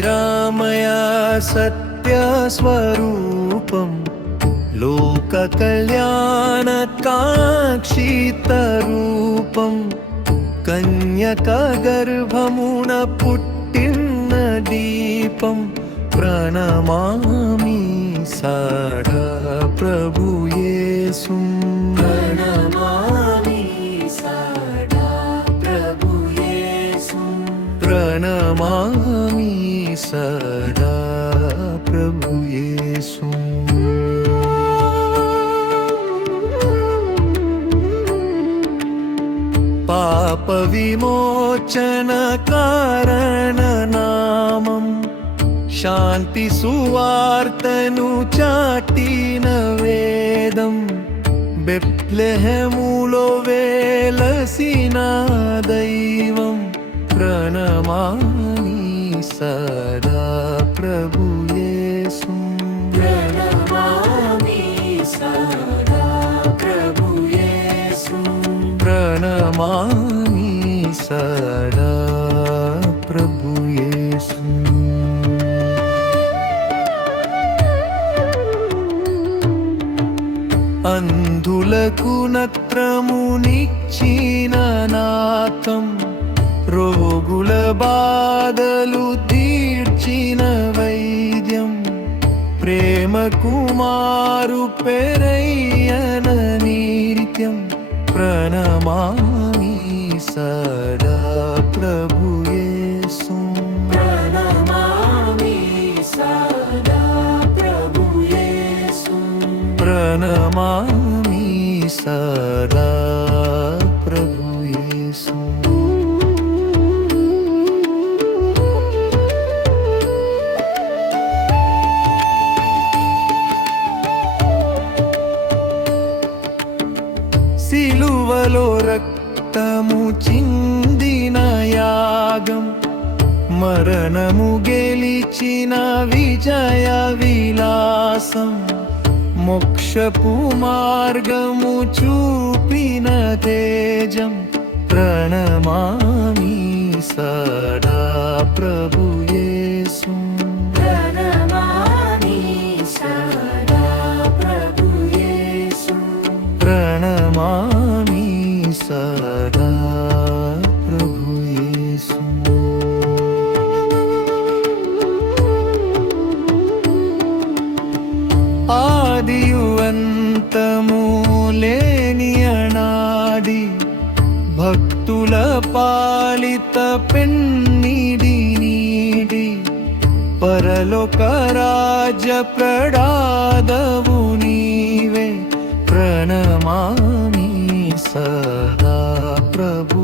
निरामय सत्यस्वरूपं लोककल्याणकाङ्क्षितरूपं कन्यकगर्भमुन पुट्टिन्न दीपं प्रणमामि सदा प्रभु येसुं प्रणमामि सदा प्रभु येसुं प्रणमामि सदा प्रभु येसुं पापविमोचनकारणनामं शान्ति सुवार्तनु चाटिन वेदं बेत्लेहेमुलो वेलसिन दैवं प्रणमामि सदा प्रभु येसुं प्रणमामि सदा प्रभु येसुं प्रणमामि सदा प्रभु येसुं अंधुలకు నత్రమునిచ్చిన నాథం రోగుల బాధలు తీర్చిన వైద్యం ప్రేమ కుమారు పెరయ్యన నిత్యం ప్రణమామి సదా ప్రభు యేసూ ప్రణమామి సదా ప్రభు యేసూ ప్రణమామి సదా ప్రభు యేసూ సిలువలో రక్తము చిందిన యాగం మరణము గెలిచిన విజయ విలాసం మోక్షపు మార్గము చూపిన తేజం ప్రణమామి సదా ప్రభు యేసూ ప్రణమామి సదా ప్రభు యేసూ ప్రణమామి సదా ప్రభు యేసూ ఆదియు అంతము లేని అనాది భక్తుల పాలిత పెన్నిది నీడి పరలోక రాజ్య ప్రడాదవు నీవే ప్రణమామి సదా ప్రభు